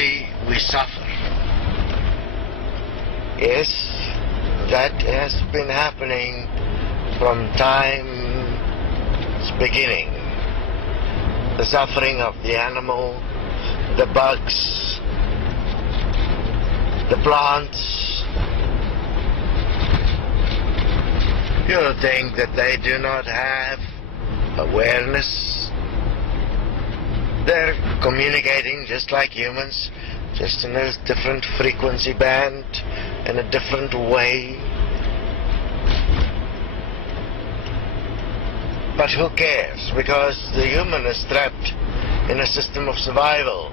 silently we suffer. Yes, that has been happening from time's beginning. The suffering of the animal, the bugs, the plants. You think that they do not have awareness? They're communicating just like humans, just in a different frequency band, in a different way. But who cares? Because the human is trapped in a system of survival,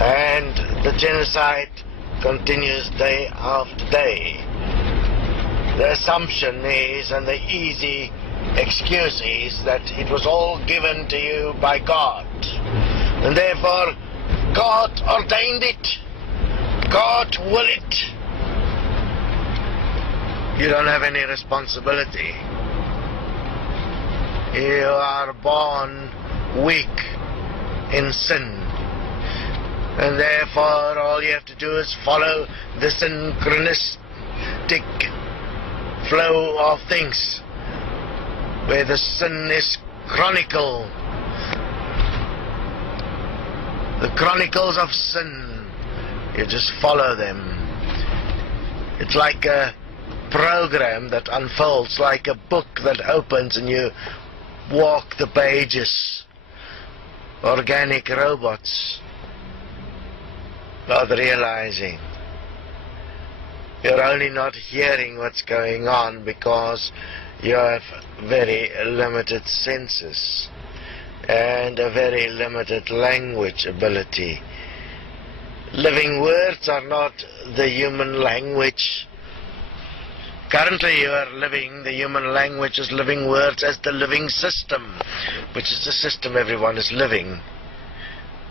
and the genocide continues day after day. The assumption is, and the easy excuse is, that it was all given to you by God, and therefore God ordained it, God will it. You don't have any responsibility. You are born weak in sin, and therefore all you have to do is follow the synchronistic flow of things, where the sin is chronicle. The chronicles of sin, you just follow them. It's like a program that unfolds, like a book that opens and you walk the pages. Organic robots, not realizing. You're only not hearing what's going on because you have very limited senses and a very limited language ability. Living words are not the human language. Currently you are living the human language as living words, as the living system, which is the system everyone is living.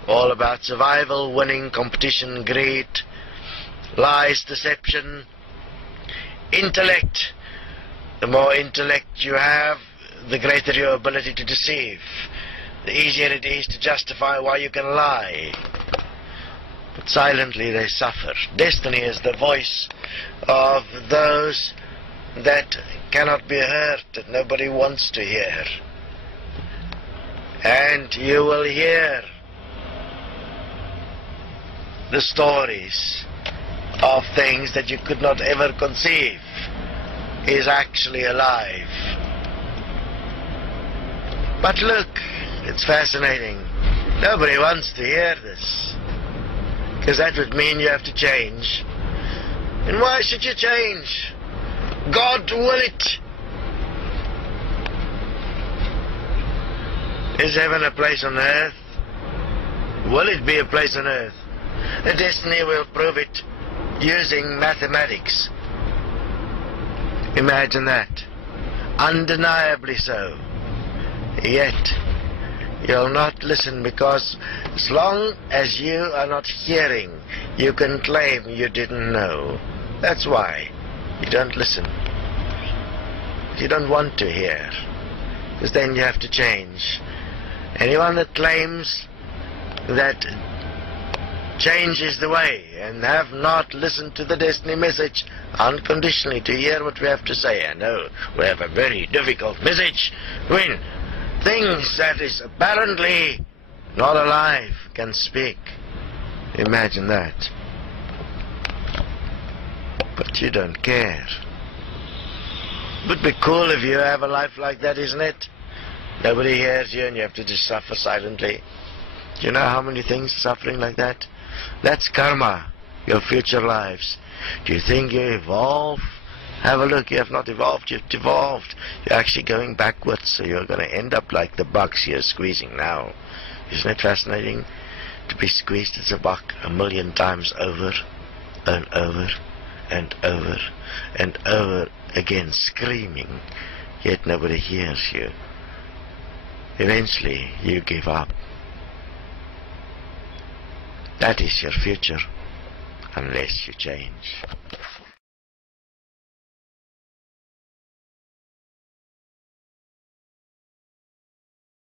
All about survival, winning, competition, greed, lies, deception, intellect. The more intellect you have, the greater your ability to deceive. The easier it is to justify why you can lie. But silently they suffer. Destiny is the voice of those that cannot be heard, that nobody wants to hear. And you will hear the stories of things that you could not ever conceive is actually alive. But look, it's fascinating. Nobody wants to hear this, because that would mean you have to change. And why should you change? God will it. Is heaven a place on earth? Will it be a place on earth? The destiny will prove it using mathematics. Imagine that. Undeniably so. Yet you'll not listen, because as long as you are not hearing, you can claim you didn't know. That's why you don't listen. You don't want to hear, because then you have to change. Anyone that claims that change is the way and have not listened to the destiny message unconditionally to hear what we have to say. I know we have a very difficult message when things that is apparently not alive can speak. Imagine that. But you don't care. It would be cool if you have a life like that, isn't it? Nobody hears you and you have to just suffer silently. Do you know how many things suffering like that? That's karma, your future lives. Do you think you evolve? Have a look, you have not evolved, you've devolved. You're actually going backwards, so you're going to end up like the bugs you're squeezing now. Isn't it fascinating? To be squeezed as a buck 1,000,000 times over and over and over and over again, screaming, yet nobody hears you. Eventually you give up. That is your future, unless you change.